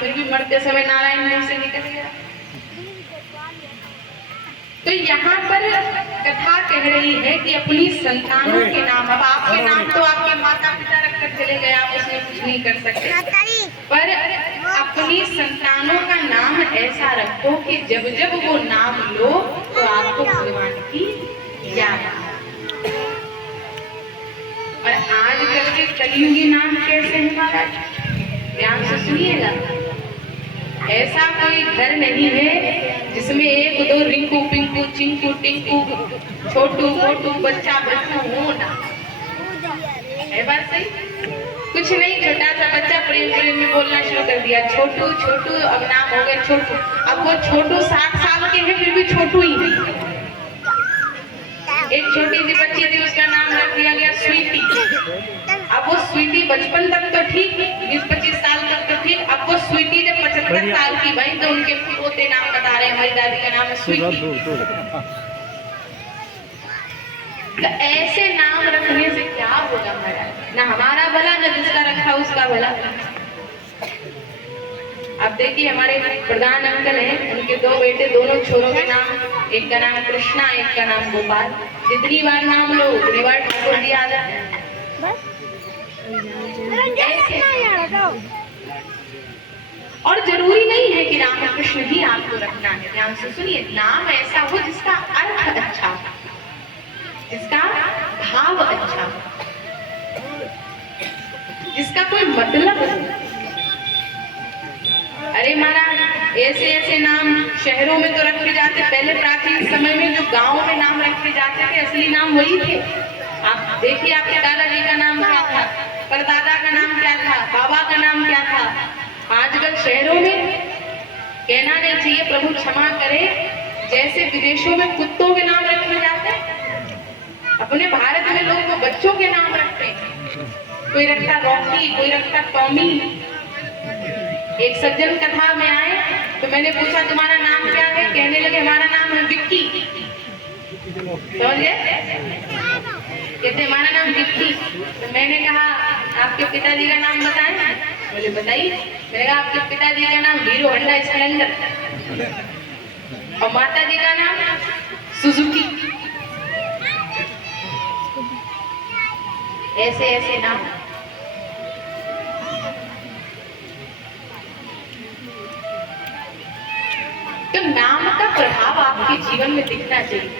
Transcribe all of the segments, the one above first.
फिर भी मरते समय नारायण मुंह से निकल गया। तो यहाँ पर कथा कह रही है कि अपनी संतानों के नाम, अब आपके नाम तो आपके माता पिता रखकर चले गए, आप उसमें कुछ नहीं कर सकते, पर अपनी संतानों का नाम ऐसा रखो कि जब जब वो नाम लो तो आपको भगवान की याद आए। और आजकल के कलयुगी नाम कैसे हैं महाराज, ध्यान से सुनिएगा। ऐसा कोई घर नहीं है जिसमें एक दो रिंकू पिंकू चिंकू टिंकू छोटू मोटू बच्चा बच्चू हो ना, है बात सही? कुछ नहीं, छोटा सा बच्चा प्रेम प्रेम में बोलना शुरू कर दिया, छोटू छोटू, अब नाम हो गया छोटू। अब वो छोटू 60 साल के हैं फिर भी छोटू ही है। एक छोटी सी बच्ची थी, उसका नाम रख दिया गया स्वीटी। अब वो स्वीटी बचपन तक तो ठीक, 20-25 साल तक तो ठीक, अब वो स्वीटी जब 75 साल की भाई तो उनके पोते नाम बता रहे हैं, हमारी दादी का नाम है स्वीटी। तो ऐसे नाम रखने से क्या होगा महाराज, ना हमारा भला ना जिसका रखा उसका भला। अब देखिए हमारे प्रधान अंकल हैं, उनके 2 बेटे, दोनों छोरों के नाम, एक का नाम कृष्णा, एक का नाम गोपाल। जितनी बार नाम लो उतनी बार ठाकुर जी आ जाते हैं। और जरूरी नहीं है कि राम कृष्ण ही आपको रखना है, ध्यान से सुनिए। नाम ऐसा हो जिसका अर्थ अच्छा हो, जिसका भाव अच्छा हो, जिसका कोई मतलब हो। अरे महाराज ऐसे ऐसे नाम शहरों में तो रखे जाते, पहले प्राचीन समय में जो गांव में नाम रखे जाते थे असली नाम वही थे। आप देखिए आपके दादाजी का नाम क्या था, परदादा का नाम क्या था, बाबा का नाम क्या था। आजकल शहरों में कहना नहीं चाहिए, प्रभु क्षमा करे, जैसे विदेशों में कुत्तों के नाम रखे जाते, अपने भारत में लोग तो बच्चों के नाम रखते हैं। कोई रखता रॉकी, कोई रखता टॉमी। एक सज्जन कथा में आए तो मैंने पूछा तुम्हारा नाम क्या है, कहने लगे हमारा नाम है विक्की। समझे? कहते हमारा नाम विक्की। तो मैंने कहा आपके पिताजी का नाम बताएं? बोले बताइए। मैंने कहा आपके पिताजी का नाम हीरो होंडा स्प्लेंडर और माता जी का नाम सुजुकी। ऐसे ऐसे नाम। तो नाम का प्रभाव आपके जीवन में दिखना चाहिए।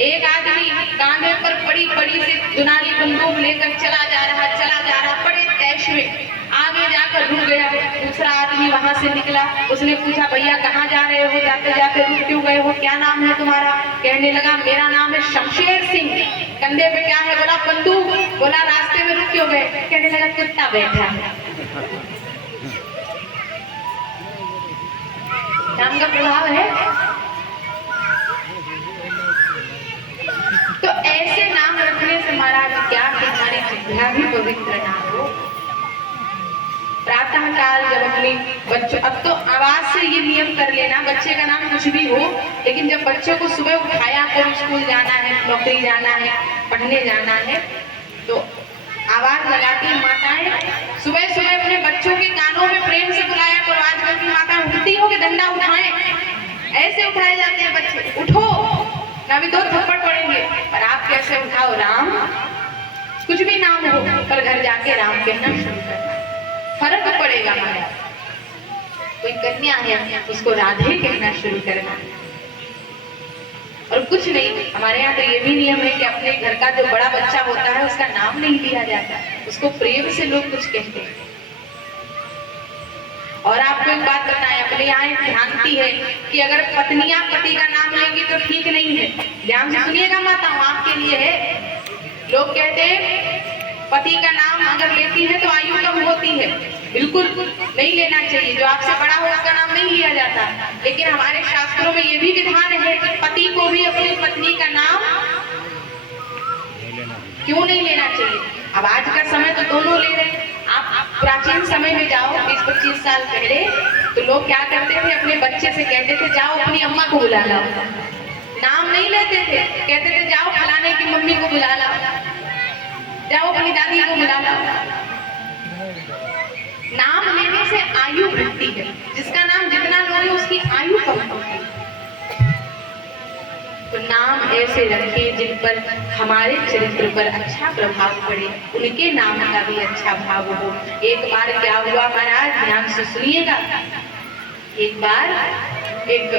एक आदमी कांधे पर बड़ी बड़ी सी दुनाली बंदूक लेकर चला जा रहा, बड़े तैश में आगे जाकर रुक गया। दूसरा आदमी वहां से निकला, उसने पूछा भैया कहाँ जा रहे हो, जाते जाते रुक क्यों गए हो, क्या नाम है तुम्हारा? कहने लगा मेरा नाम है शमशेर सिंह। कंधे पे क्या है? बोला बंदूक। बोला रास्ते में रुक क्यों गए? कहने लगा कुत्ता बैठा है। नाम का प्रभाव है। तो ऐसे नाम रखने से महाराज क्या कि हमारी जिह्वा भी पवित्र ना हो। प्रातः काल जब अपने बच्चों, अब तो आवाज से ये नियम कर लेना बच्चे का नाम कुछ भी हो, लेकिन जब बच्चों को सुबह उठाया कर स्कूल जाना है, नौकरी जाना है, पढ़ने जाना है, तो आवाज लगाती है माताएं, सुबह सुबह अपने बच्चों के कानों में प्रेम से बुलाया करो। आजकल की माताएं उठती हो कि डंडा उठाएं, ऐसे उठाए जाते हैं बच्चे, उठो ना भी 2 थप्पड़ पड़ेंगे। पर आप कैसे उठाओ? राम, कुछ भी नाम हो पर घर जाके राम कहना शुरू करना, फर्क पड़ेगा। हमारा कोई कन्या है उसको राधे कहना शुरू करना। और कुछ नहीं, हमारे यहाँ तो ये भी नियम है कि अपने घर का जो बड़ा बच्चा होता है उसका नाम नहीं लिया जाता, उसको प्रेम से लोग कुछ कहते हैं। और आपको एक बात बताएं, अपने यहाँ एक भ्रांति है कि अगर पत्नियां पति का नाम लेंगी तो ठीक नहीं है। ध्यान से सुनिएगा माताओं, आपके लिए है। लोग कहते हैं पति का नाम अगर लेती है तो आयु कम होती है। बिल्कुल नहीं लेना चाहिए, जो आपसे बड़ा हो उसका नाम नहीं लिया जाता। लेकिन हमारे शास्त्रों में ये भी विधान है कि पति को भी अपनी पत्नी का नाम क्यों नहीं लेना चाहिए। अब आज का समय तो दोनों ले रहे हैं। आप प्राचीन समय में जाओ 20-25 साल पहले, तो लोग क्या करते थे, अपने बच्चे से कहते थे जाओ अपनी अम्मा को बुला लाओ। नाम नहीं लेते थे, कहते थे जाओ फलाने की मम्मी को बुला लाओ, जाओ अपनी दादी को बुला लाओ। नाम लेने से आयु बढ़ती है, जिसका नाम जितना लोगे उसकी आयु कम होती है। तो नाम ऐसे रखें जिन पर हमारे चरित्र पर अच्छा प्रभाव पड़े, उनके नाम का भी अच्छा भाव हो। एक बार क्या हुआ महाराज, ध्यान से सुनिएगा। एक बार एक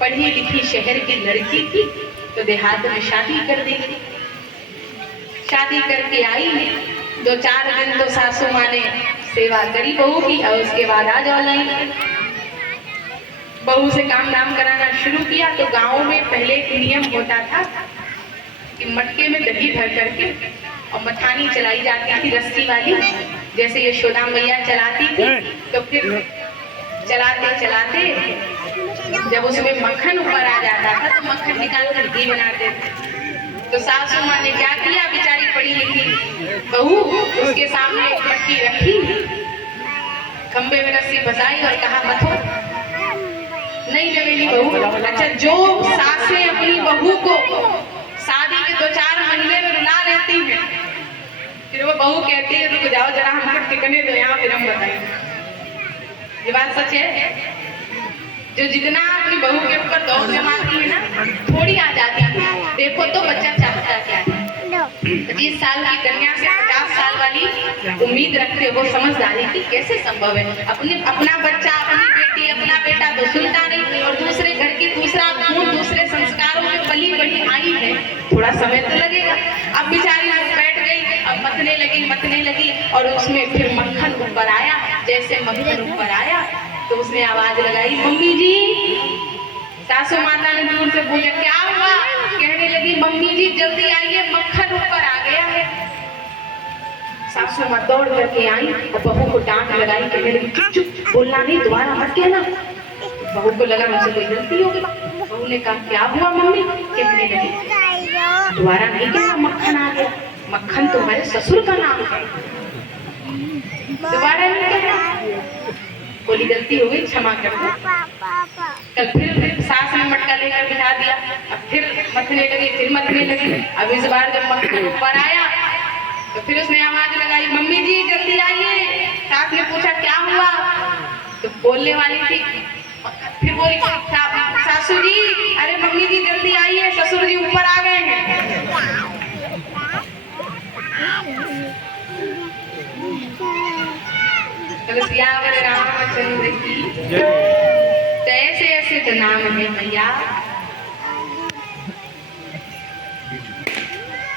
पढ़ी लिखी शहर की लड़की थी, तो देहात में शादी कर दी। शादी करके आई, 2-4 दिन तो सासू माँ ने सेवा करी बहू की, और उसके बाद आ जाओ लाइन। बहू से काम नाम कराना शुरू किया। तो गांव में पहले एक नियम होता था कि मटके में दही भर करके और मथानी चलाई जाती थी रस्सी वाली, जैसे यशोदा मैया चलाती थी। तो फिर चलाते चलाते जब उसमें मक्खन ऊपर आ जाता था तो मक्खन निकाल कर घी बनाते थे। तो सासू माँ ने क्या किया, बेचारी पढ़ी लिखी बहू, उसके सामने एक मटकी रखी, खंबे में रस्सी फंसाई और कहा मथो। नहीं जमेली बहू। अच्छा, जो सासें अपनी बहू को शादी के 2-4 महीने में रुला लेती हैं, फिर वो बहू कहती है रुक जाओ जरा हमको टिकने दो यहाँ, फिर हम बताएंगे। ये बात सच है। जो जितना अपनी बहू के ऊपर दौड़ जमाती है ना, थोड़ी आ जाती है। देखो तो बच्चा चाहता क्या है। 25 साल की कन्या से 50 साल वाली उम्मीद रखते हो समझदारी की, कैसे संभव है। अपना बच्चा, अपनी बेटी, अपना बेटा तो सुनता नहीं, और दूसरे घर की दूसरा खून, दूसरे संस्कारों में पली बड़ी आई है, थोड़ा समय तो लगेगा। अब बेचारी बैठ गई, अब मथने लगी और उसमें फिर मक्खन ऊपर आया। जैसे मक्खन ऊपर आया तो उसने आवाज लगाई, मम्मी जी। सासू माता ने दूर से पूछा क्या हुआ, कहने लगी मम्मी जी जल्दी आइए, मक्खन ऊपर आ गया है। सासू माँ दौड़ करके आई और बहू को डांट लगाई, कहने लगी चुप चुप, बोलना नहीं, दोबारा मत कहना। बहू को लगा मुझसे कोई गलती होगी। बहू ने कहा क्या हुआ मम्मी, कहने लगी दोबारा नहीं कहना मक्खन आ गया, मक्खन तुम्हारे ससुर का नाम है, दोबारा नहीं कहना। बोली गलती हो गई, क्षमा कर दो। कल फिर सास ने मटका लेकर बिठा दिया, अब फिर मथने लगी, फिर मथने लगी। अब इस बार जब मक्खन ऊपर आया तो फिर उसने आवाज लगाई, मम्मी जी जल्दी आइए। सास ने पूछा क्या हुआ, तो बोलने वाली थी, फिर बोली सासू जी, अरे मम्मी जी जल्दी आइए, ससुर जी ऊपर आ गए हैं। सियावर रामचंद्र की। तो ऐसे ऐसे तो नाम है भैया,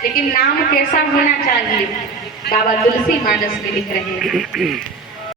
लेकिन नाम कैसा होना चाहिए, बाबा तुलसी मानस में लिख रहे हैं।